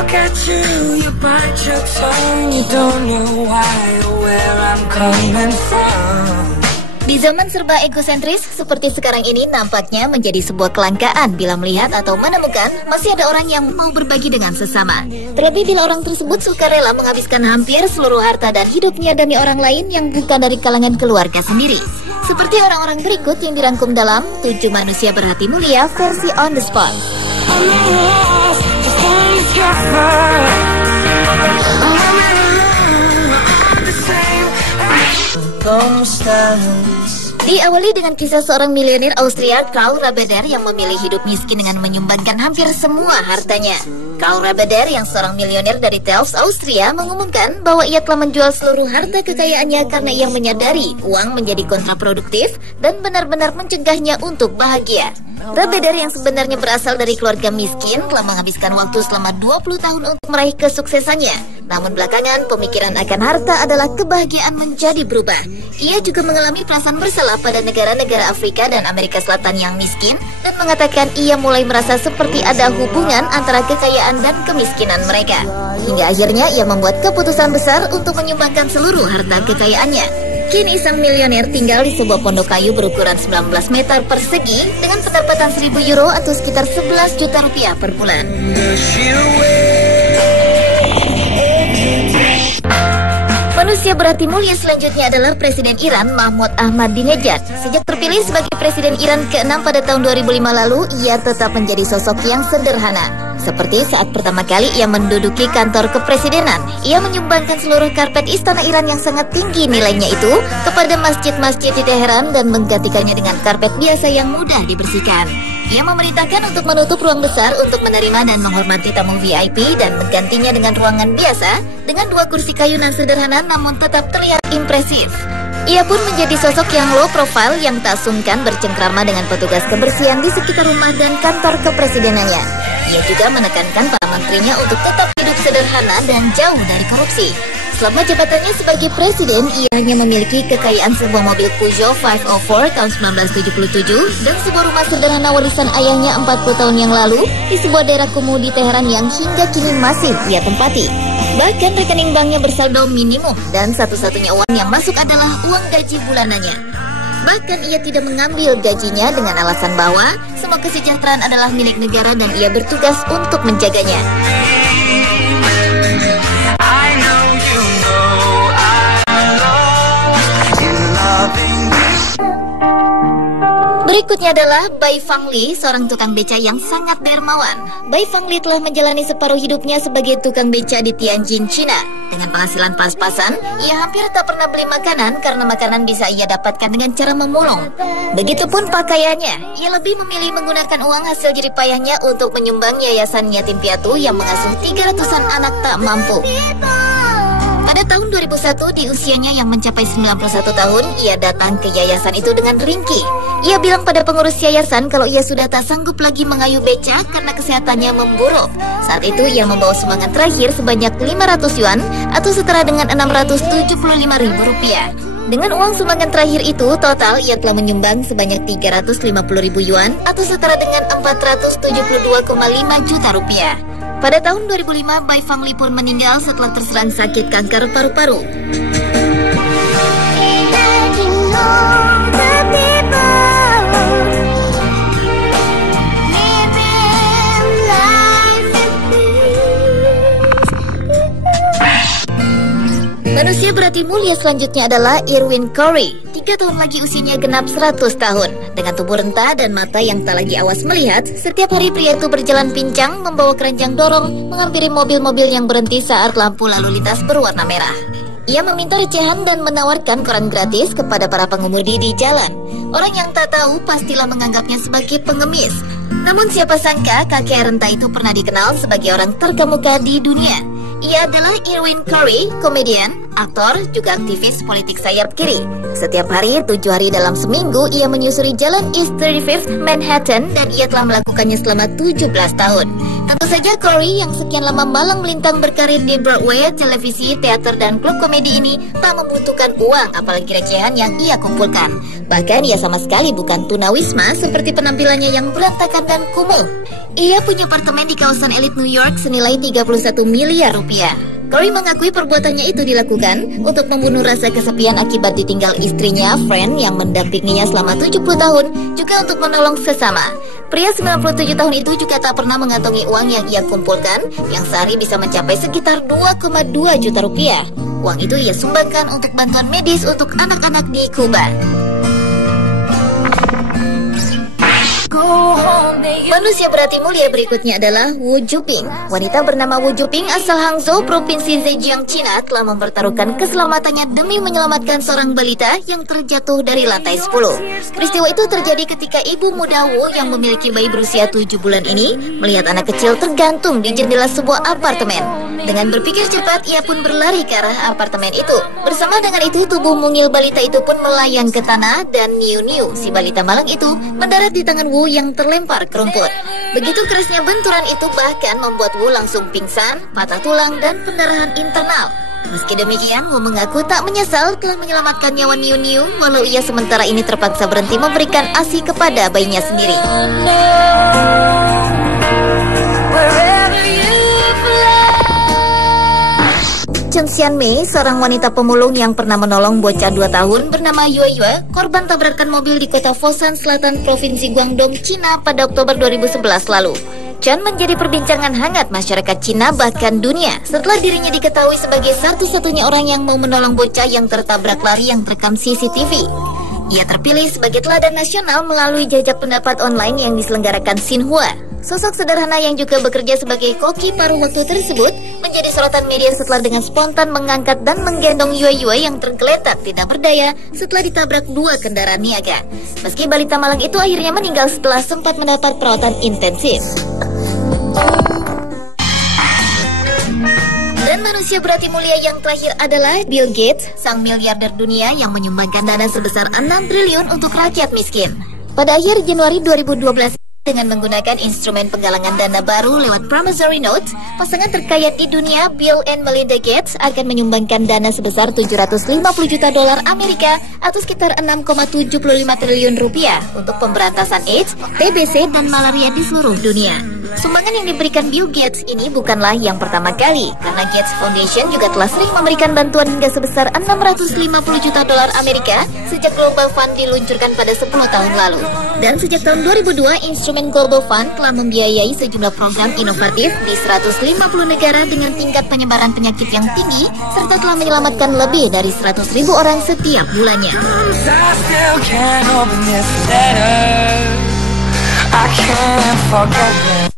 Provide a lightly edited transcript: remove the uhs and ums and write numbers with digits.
look at you, you bite your tongue. You don't know why or where I'm coming from. Di zaman serba egosentris seperti sekarang ini nampaknya menjadi sebuah kelangkaan bila melihat atau menemukan masih ada orang yang mau berbagi dengan sesama. Terlebih bila orang tersebut sukarela menghabiskan hampir seluruh harta dan hidupnya demi orang lain yang bukan dari kalangan keluarga sendiri. Seperti orang-orang berikut yang dirangkum dalam 7 Manusia Berhati Mulia versi On The Spot. Diawali dengan kisah seorang milioner Austria, Karl Rabeder, yang memilih hidup miskin dengan menyumbangkan hampir semua hartanya. Karl Rabeder yang seorang milioner dari Delft, Austria, mengumumkan bahwa ia telah menjual seluruh harta kekayaannya karena ia menyadari uang menjadi kontraproduktif dan benar-benar mencegahnya untuk bahagia. Rabeder yang sebenarnya berasal dari keluarga miskin telah menghabiskan waktu selama 20 tahun untuk meraih kesuksesannya. Namun belakangan pemikiran akan harta adalah kebahagiaan menjadi berubah. Ia juga mengalami perasaan bersalah pada negara-negara Afrika dan Amerika Selatan yang miskin dan mengatakan ia mulai merasa seperti ada hubungan antara kekayaan dan kemiskinan mereka. Hingga akhirnya ia membuat keputusan besar untuk menyumbangkan seluruh harta kekayaannya. Kini sang milioner tinggal di sebuah pondok kayu berukuran 19 meter persegi dengan pendapatan 1.000 euro atau sekitar 11 juta rupiah per bulan. Manusia berhati mulia selanjutnya adalah Presiden Iran Mahmoud Ahmadinejad. Sejak terpilih sebagai Presiden Iran ke-6 pada tahun 2005 lalu, ia tetap menjadi sosok yang sederhana. Seperti saat pertama kali ia menduduki kantor kepresidenan, ia menyumbangkan seluruh karpet istana Iran yang sangat tinggi nilainya itu kepada masjid-masjid di Teheran dan menggantikannya dengan karpet biasa yang mudah dibersihkan. Ia memerintahkan untuk menutup ruang besar untuk menerima dan menghormati tamu VIP dan menggantinya dengan ruangan biasa dengan 2 kursi kayu nan sederhana namun tetap terlihat impresif. Ia pun menjadi sosok yang low profile yang tak sungkan bercengkrama dengan petugas kebersihan di sekitar rumah dan kantor kepresidenannya. Ia juga menekankan para menterinya untuk tetap hidup sederhana dan jauh dari korupsi. Selama jabatannya sebagai presiden, ia hanya memiliki kekayaan sebuah mobil Peugeot 504 tahun 1977 dan sebuah rumah sederhana warisan ayahnya 40 tahun yang lalu di sebuah daerah kumuh di Teheran yang hingga kini masih ia tempati. Bahkan rekening banknya bersaldo minimum dan satu-satunya uang yang masuk adalah uang gaji bulanannya. Bahkan ia tidak mengambil gajinya dengan alasan bahwa semua kesejahteraan adalah milik negara dan ia bertugas untuk menjaganya. Berikutnya adalah Bai Fangli, seorang tukang beca yang sangat dermawan. Bai Fangli telah menjalani separuh hidupnya sebagai tukang beca di Tianjin, China. Dengan penghasilan pas-pasan, ia hampir tak pernah beli makanan karena makanan bisa ia dapatkan dengan cara memulung. Begitupun pakaiannya, ia lebih memilih menggunakan uang hasil jerih payahnya untuk menyumbang yayasan yatim piatu yang mengasuh 300-an anak tak mampu. Pada tahun 2001, di usianya yang mencapai 91 tahun, ia datang ke yayasan itu dengan ringkih. Ia bilang pada pengurus yayasan kalau ia sudah tak sanggup lagi mengayuh beca karena kesehatannya memburuk. Saat itu ia membawa sumbangan terakhir sebanyak 500 yuan atau setara dengan 675.000 rupiah. Dengan uang sumbangan terakhir itu, total ia telah menyumbang sebanyak 350.000 yuan atau setara dengan 472,5 juta rupiah. Pada tahun 2005, Bai Fangli pun meninggal setelah terserang sakit kanker paru-paru. Manusia berhati mulia selanjutnya adalah Irwin Corey. 3 tahun lagi usianya genap 100 tahun. Dengan tubuh renta dan mata yang tak lagi awas melihat, setiap hari pria itu berjalan pincang, membawa keranjang dorong, menghampiri mobil-mobil yang berhenti saat lampu lalu lintas berwarna merah. Ia meminta recehan dan menawarkan koran gratis kepada para pengemudi di jalan. Orang yang tak tahu pastilah menganggapnya sebagai pengemis. Namun siapa sangka kakek renta itu pernah dikenal sebagai orang terkemuka di dunia. Ia adalah Irwin Corey, komedian, aktor, juga aktivis politik sayap kiri. Setiap hari, 7 hari dalam seminggu, ia menyusuri jalan East 35th Manhattan dan ia telah melakukannya selama 17 tahun. Tentu saja Corey yang sekian lama malang melintang berkarir di Broadway, televisi, teater, dan klub komedi ini tak membutuhkan uang apalagi recehan yang ia kumpulkan. Bahkan ia sama sekali bukan tunawisma seperti penampilannya yang berantakan dan kumuh. Ia punya apartemen di kawasan elit New York senilai 31 miliar rupiah. Corey mengakui perbuatannya itu dilakukan untuk membunuh rasa kesepian akibat ditinggal istrinya, Fran, yang mendampinginya selama 70 tahun, juga untuk menolong sesama. Pria 97 tahun itu juga tak pernah mengantongi uang yang ia kumpulkan, yang sehari bisa mencapai sekitar 2,2 juta rupiah. Uang itu ia sumbangkan untuk bantuan medis untuk anak-anak di Kuba. Manusia berhati mulia berikutnya adalah Wu Juping. Wanita bernama Wu Juping asal Hangzhou, Provinsi Zhejiang, Cina, telah mempertaruhkan keselamatannya demi menyelamatkan seorang balita yang terjatuh dari lantai 10. Peristiwa itu terjadi ketika ibu muda Wu yang memiliki bayi berusia 7 bulan ini melihat anak kecil tergantung di jendela sebuah apartemen. Dengan berpikir cepat, ia pun berlari ke arah apartemen itu. Bersama dengan itu, tubuh mungil balita itu pun melayang ke tanah dan niu-niu si balita malang itu mendarat di tangan Wu yang terlempar ke rumput. Begitu kerasnya benturan itu bahkan membuat Wu langsung pingsan, patah tulang, dan pendarahan internal. Meski demikian, Wu mengaku tak menyesal telah menyelamatkan nyawa niu-niu, walau ia sementara ini terpaksa berhenti memberikan ASI kepada bayinya sendiri. Chen Xianmei, seorang wanita pemulung yang pernah menolong bocah 2 tahun bernama Yue Yue, korban tabrakan mobil di kota Foshan Selatan, Provinsi Guangdong, Cina pada Oktober 2011 lalu. Chen menjadi perbincangan hangat masyarakat Cina bahkan dunia setelah dirinya diketahui sebagai satu-satunya orang yang mau menolong bocah yang tertabrak lari yang terekam CCTV. Ia terpilih sebagai teladan nasional melalui jajak pendapat online yang diselenggarakan Xinhua. Sosok sederhana yang juga bekerja sebagai koki paruh waktu tersebut menjadi sorotan media setelah dengan spontan mengangkat dan menggendong Yue Yue yang tergeletak tidak berdaya setelah ditabrak 2 kendaraan niaga. Meski balita malang itu akhirnya meninggal setelah sempat mendapat perawatan intensif. Dan manusia berhati mulia yang terakhir adalah Bill Gates, sang miliarder dunia yang menyumbangkan dana sebesar 6 triliun untuk rakyat miskin. Pada akhir Januari 2012, dengan menggunakan instrumen penggalangan dana baru lewat promissory notes, pasangan terkaya di dunia Bill and Melinda Gates akan menyumbangkan dana sebesar 750 juta dolar Amerika atau sekitar 6,75 triliun rupiah untuk pemberantasan AIDS, TBC, dan malaria di seluruh dunia. Sumbangan yang diberikan Bill Gates ini bukanlah yang pertama kali, karena Gates Foundation juga telah sering memberikan bantuan hingga sebesar 650 juta dolar Amerika sejak Global Fund diluncurkan pada 10 tahun lalu. Dan sejak tahun 2002, instrumen Global Fund telah membiayai sejumlah program inovatif di 150 negara dengan tingkat penyebaran penyakit yang tinggi, serta telah menyelamatkan lebih dari 100.000 orang setiap bulannya. I can't forget